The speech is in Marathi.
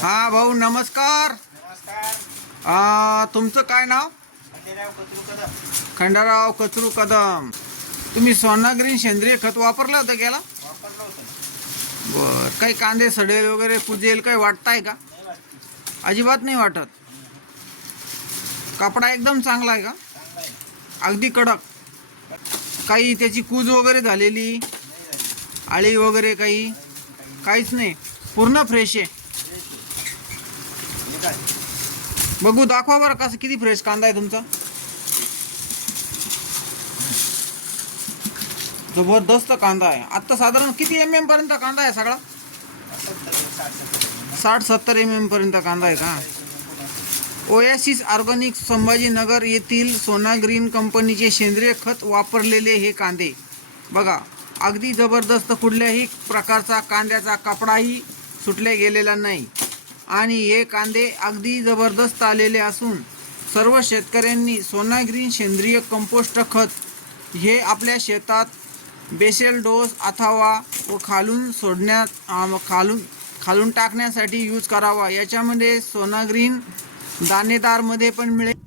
हा भाऊ नमस्कार. तुमचं काय नाव? खंडाराव कचरू कदम. तुम्ही सोना ग्रीन सेंद्रिय खत वापरलं होतं गेला? बर, काही कांदे सडेल वगैरे कुजेल काही वाटताय का? अजिबात नाही वाटत. कपडा एकदम चांगला आहे का? अगदी कडक. काही त्याची कूज वगैरे झालेली आळी वगैरे काहीच नाही, पूर्ण फ्रेश आहे. बघू, दाखवा बरं कसं, किती फ्रेश कांदा आहे तुमचा. जबरदस्त कांदा आहे. आता साधारण किती MM पर्यंत कांदा आहे सगळा? 60-70 MM पर्यंत कांदा आहे का? ओएसिस ऑर्गॅनिक संभाजीनगर येथील सोना ग्रीन कंपनीचे सेंद्रिय खत वापरलेले हे कांदे बघा, अगदी जबरदस्त. कुठल्याही प्रकारचा कांद्याचा कपडाही सुटले गेलेला नाही आणि हे कांदे अगदी जबरदस्त आलेले असून सर्व शेतकऱ्यांनी सोना ग्रीन सेंद्रिय कंपोस्ट खत हे आपल्या शेतात बेसल डोस अथवा व खालून टाकण्यासाठी यूज करावा. याच्यामध्ये सोना ग्रीन दाणेदारमध्ये पण मिळेल.